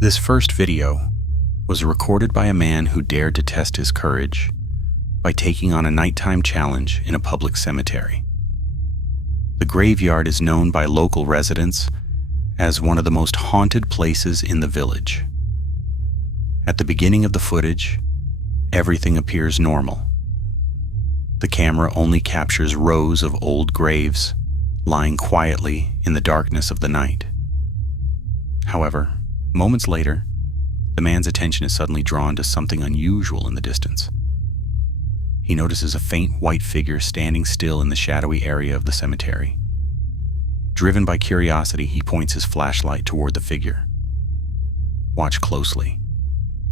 This first video was recorded by a man who dared to test his courage by taking on a nighttime challenge in a public cemetery. The graveyard is known by local residents as one of the most haunted places in the village. At the beginning of the footage, everything appears normal. The camera only captures rows of old graves lying quietly in the darkness of the night. However, moments later, the man's attention is suddenly drawn to something unusual in the distance. He notices a faint white figure standing still in the shadowy area of the cemetery. Driven by curiosity, he points his flashlight toward the figure. Watch closely.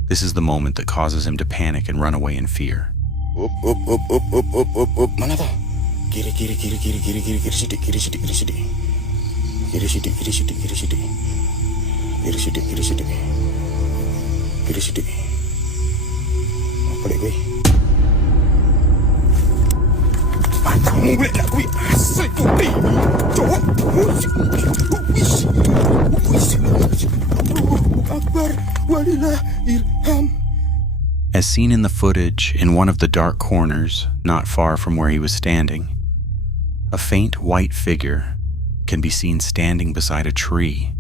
This is the moment that causes him to panic and run away in fear. Mana tu? Kiri sidik. Kiri sidik. Apa lagi gue? Kamu boleh tak gue? Asal tu ni. Jawab. Akbar walillah ilham. As seen in the footage, in one of the dark corners, not far from where he was standing, a faint white figure can be seen standing beside a tree.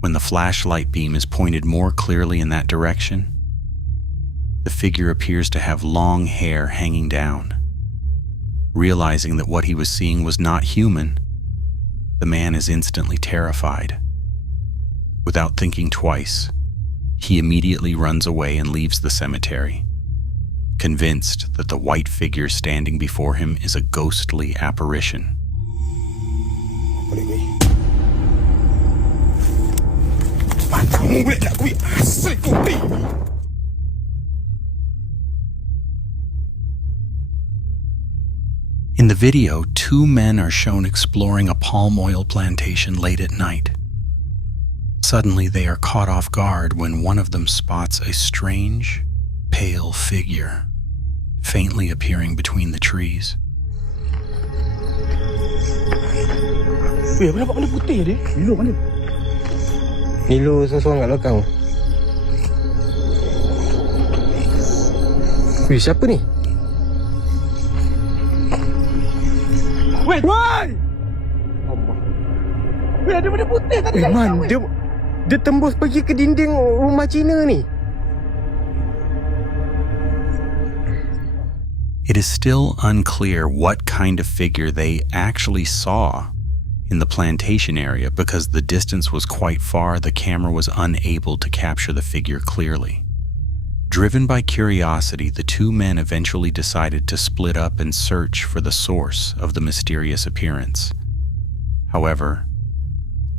When the flashlight beam is pointed more clearly in that direction, the figure appears to have long hair hanging down. Realizing that what he was seeing was not human, the man is instantly terrified. Without thinking twice, he immediately runs away and leaves the cemetery, convinced that the white figure standing before him is a ghostly apparition. In the video, two men are shown exploring a palm oil plantation late at night. Suddenly, they are caught off guard when one of them spots a strange, pale figure faintly appearing between the trees. Weh, apa nampak benda putih dia? Nilu mana? Nilu seorang kat belakang. Weh, siapa ni? Weh! Weh! Allah. Weh, ada benda putih tadi. Weh, man, dia tembus pergi ke dinding rumah Cina ni. It is still unclear what kind of figure they actually saw in the plantation area because the distance was quite far. The camera was unable to capture the figure clearly. Driven by curiosity, the two men eventually decided to split up and search for the source of the mysterious appearance. However,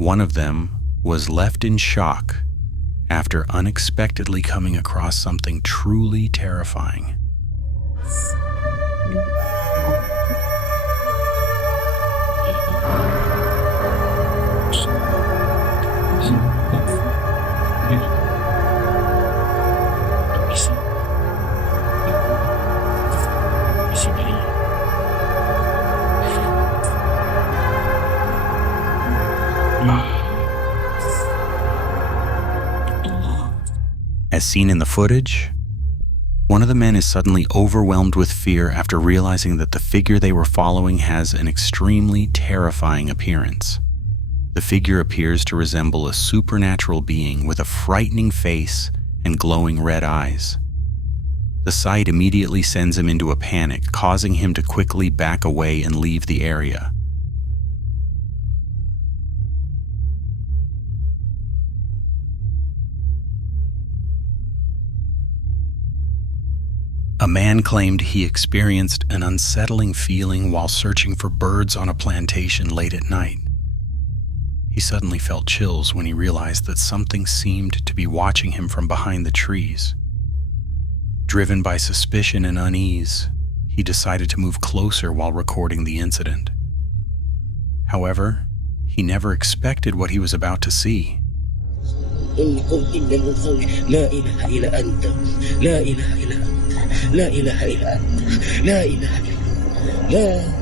one of them was left in shock after unexpectedly coming across something truly terrifying. As seen in the footage, one of the men is suddenly overwhelmed with fear after realizing that the figure they were following has an extremely terrifying appearance. The figure appears to resemble a supernatural being with a frightening face and glowing red eyes. The sight immediately sends him into a panic, causing him to quickly back away and leave the area. A man claimed he experienced an unsettling feeling while searching for birds on a plantation late at night. He suddenly felt chills when he realized that something seemed to be watching him from behind the trees. Driven by suspicion and unease, he decided to move closer while recording the incident. However, he never expected what he was about to see. لا إله إلا أنت لا إله إلا لا.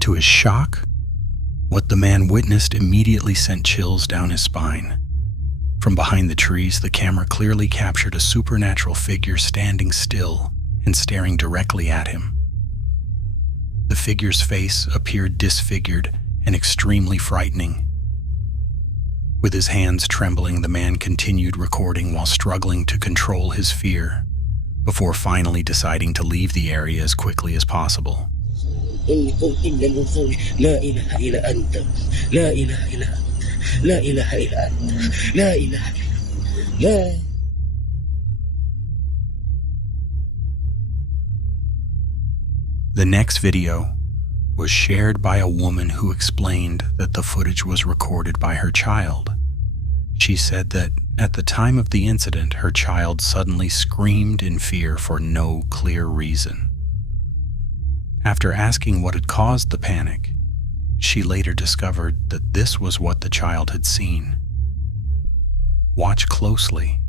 To his shock, what the man witnessed immediately sent chills down his spine. From behind the trees, the camera clearly captured a supernatural figure standing still and staring directly at him. The figure's face appeared disfigured and extremely frightening. With his hands trembling, the man continued recording while struggling to control his fear, before finally deciding to leave the area as quickly as possible. The next video was shared by a woman who explained that the footage was recorded by her child. She said that at the time of the incident, her child suddenly screamed in fear for no clear reason. After asking what had caused the panic, she later discovered that this was what the child had seen. Watch closely.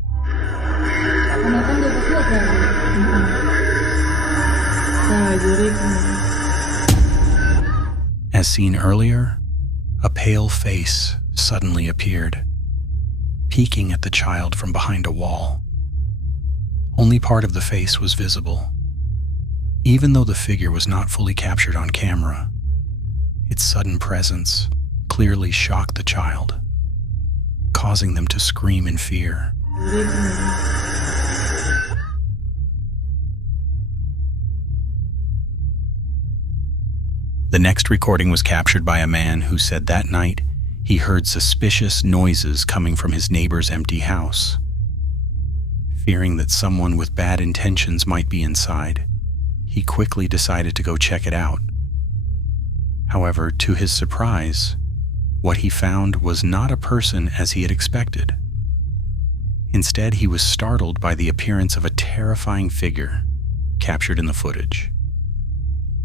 As seen earlier, a pale face suddenly appeared, peeking at the child from behind a wall. Only part of the face was visible. Even though the figure was not fully captured on camera, its sudden presence clearly shocked the child, causing them to scream in fear. The next recording was captured by a man who said that night he heard suspicious noises coming from his neighbor's empty house. Fearing that someone with bad intentions might be inside, he quickly decided to go check it out. However, to his surprise, what he found was not a person as he had expected. Instead, he was startled by the appearance of a terrifying figure captured in the footage.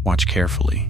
Watch carefully.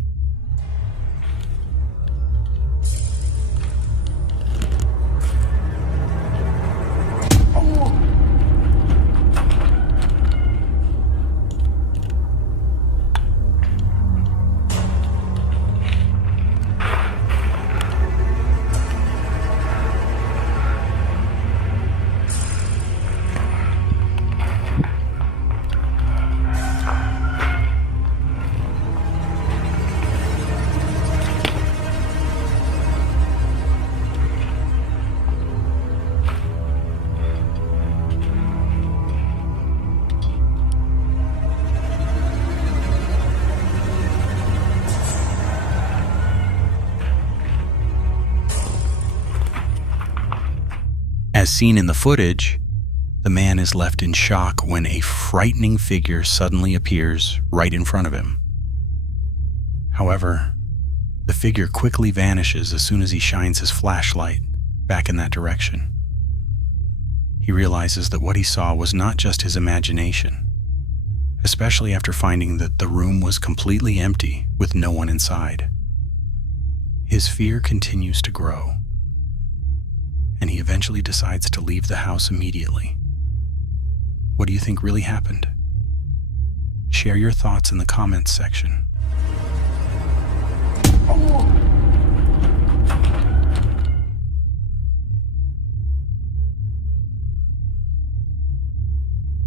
As seen in the footage, the man is left in shock when a frightening figure suddenly appears right in front of him. However, the figure quickly vanishes as soon as he shines his flashlight back in that direction. He realizes that what he saw was not just his imagination, especially after finding that the room was completely empty with no one inside. His fear continues to grow, and he eventually decides to leave the house immediately. What do you think really happened? Share your thoughts in the comments section.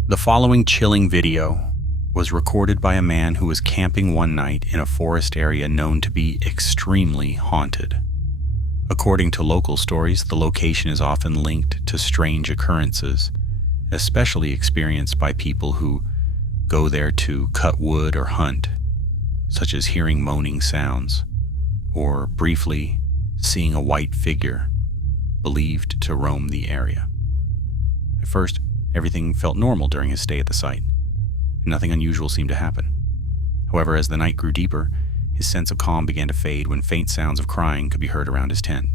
The following chilling video was recorded by a man who was camping one night in a forest area known to be extremely haunted. According to local stories, the location is often linked to strange occurrences, especially experienced by people who go there to cut wood or hunt, such as hearing moaning sounds, or briefly seeing a white figure believed to roam the area. At first, everything felt normal during his stay at the site, and nothing unusual seemed to happen. However, as the night grew deeper, his sense of calm began to fade when faint sounds of crying could be heard around his tent.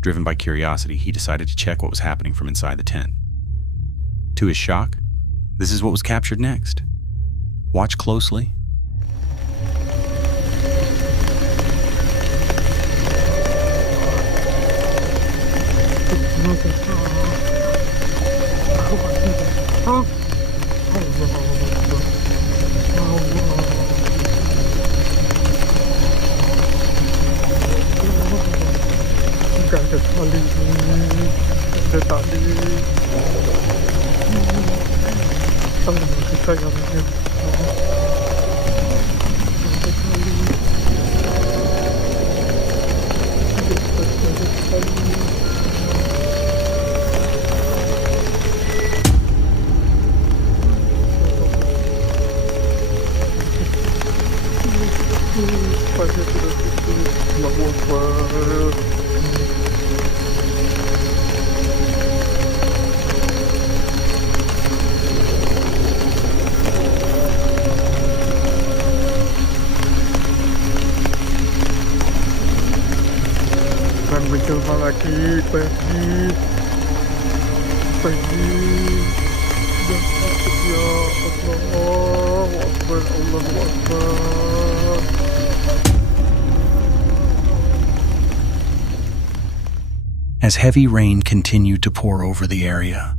Driven by curiosity, he decided to check what was happening from inside the tent. To his shock, this is what was captured next. Watch closely. ada tadi. Kita yang ini. Menjelma lagi, pergi. Ya Allah, Akbar, Allahu Akbar. As heavy rain continued to pour over the area,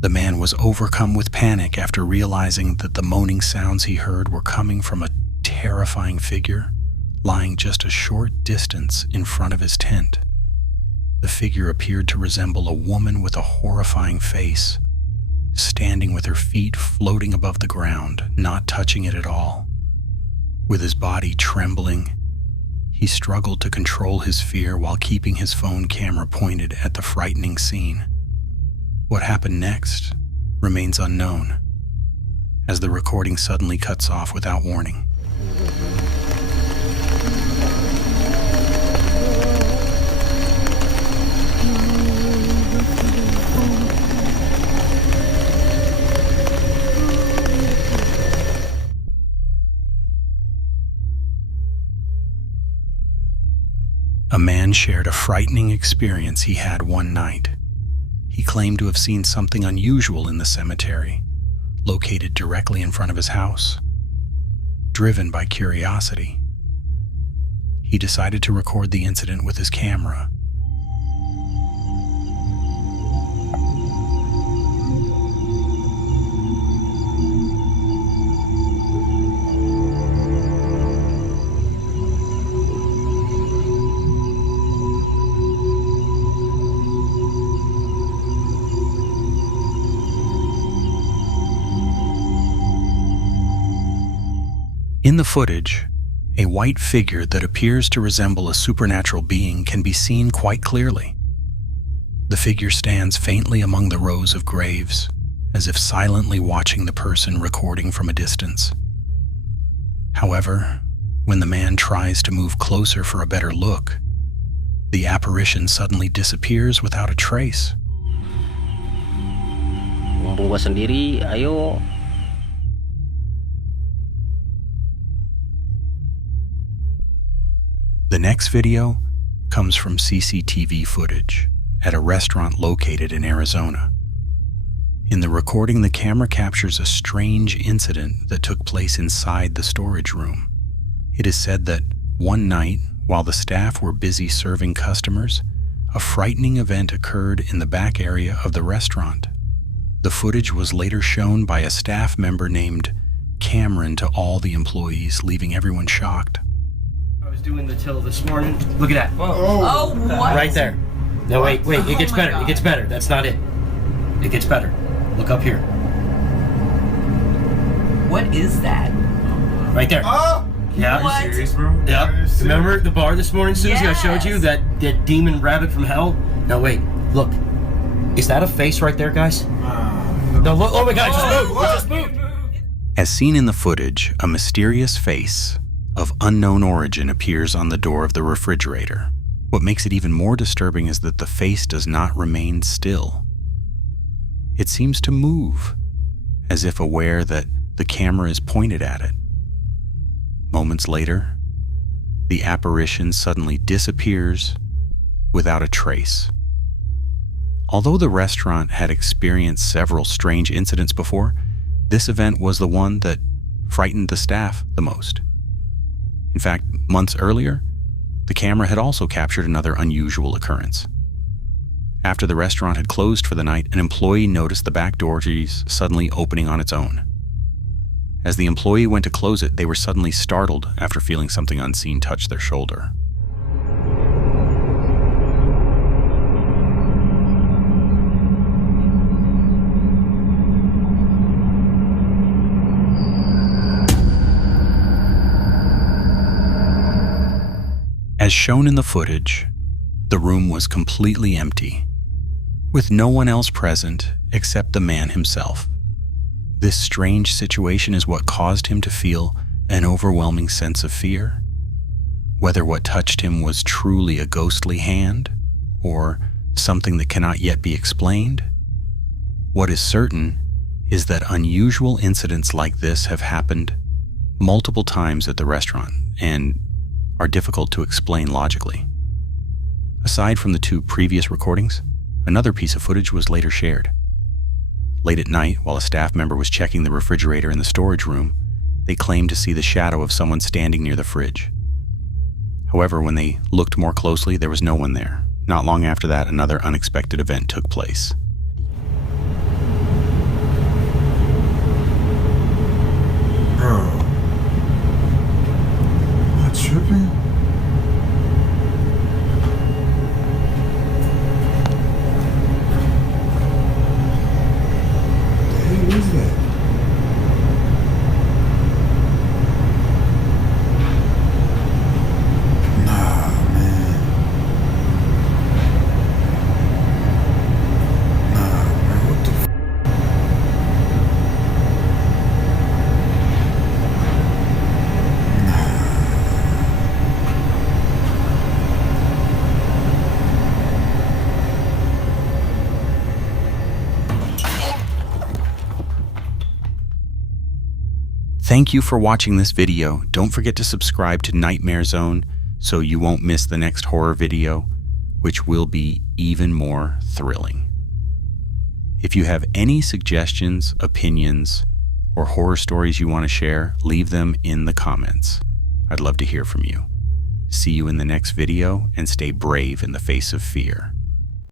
the man was overcome with panic after realizing that the moaning sounds he heard were coming from a terrifying figure lying just a short distance in front of his tent. The figure appeared to resemble a woman with a horrifying face, standing with her feet floating above the ground, not touching it at all. With his body trembling, he struggled to control his fear while keeping his phone camera pointed at the frightening scene. What happened next remains unknown, as the recording suddenly cuts off without warning. A man shared a frightening experience he had one night. He claimed to have seen something unusual in the cemetery, located directly in front of his house. Driven by curiosity, he decided to record the incident with his camera. In the footage, a white figure that appears to resemble a supernatural being can be seen quite clearly. The figure stands faintly among the rows of graves, as if silently watching the person recording from a distance. However, when the man tries to move closer for a better look, the apparition suddenly disappears without a trace. Mumpung gua sendiri, ayo. The next video comes from CCTV footage at a restaurant located in Arizona. In the recording, the camera captures a strange incident that took place inside the storage room. It is said that one night, while the staff were busy serving customers, a frightening event occurred in the back area of the restaurant. The footage was later shown by a staff member named Cameron to all the employees, leaving everyone shocked. Doing the till this morning. Look at that. Oh, what? Right there. No, wait. It gets better. It gets better. That's not it. It gets better. Look up here. What is that? Right there. Oh! Yeah. What? Are you serious, bro? Yep. Remember the bar this morning, Susie? Yes. I showed you that demon rabbit from hell. No, wait. Look. Is that a face right there, guys? No, look. Oh my God! It just moved. As seen in the footage, a mysterious face of unknown origin appears on the door of the refrigerator. What makes it even more disturbing is that the face does not remain still. It seems to move, as if aware that the camera is pointed at it. Moments later, the apparition suddenly disappears without a trace. Although the restaurant had experienced several strange incidents before, this event was the one that frightened the staff the most. In fact, months earlier, the camera had also captured another unusual occurrence. After the restaurant had closed for the night, an employee noticed the back door keys suddenly opening on its own. As the employee went to close it, they were suddenly startled after feeling something unseen touch their shoulder. As shown in the footage, the room was completely empty, with no one else present except the man himself. This strange situation is what caused him to feel an overwhelming sense of fear. Whether what touched him was truly a ghostly hand or something that cannot yet be explained, what is certain is that unusual incidents like this have happened multiple times at the restaurant and are difficult to explain logically. Aside from the 2 previous recordings, another piece of footage was later shared. Late at night, while a staff member was checking the refrigerator in the storage room, they claimed to see the shadow of someone standing near the fridge. However, when they looked more closely, there was no one there. Not long after that, another unexpected event took place. Bro. Am I tripping? The hell is that? Thank you for watching this video. Don't forget to subscribe to Nightmare Zone so you won't miss the next horror video, which will be even more thrilling. If you have any suggestions, opinions, or horror stories you want to share, leave them in the comments. I'd love to hear from you. See you in the next video, and stay brave in the face of fear.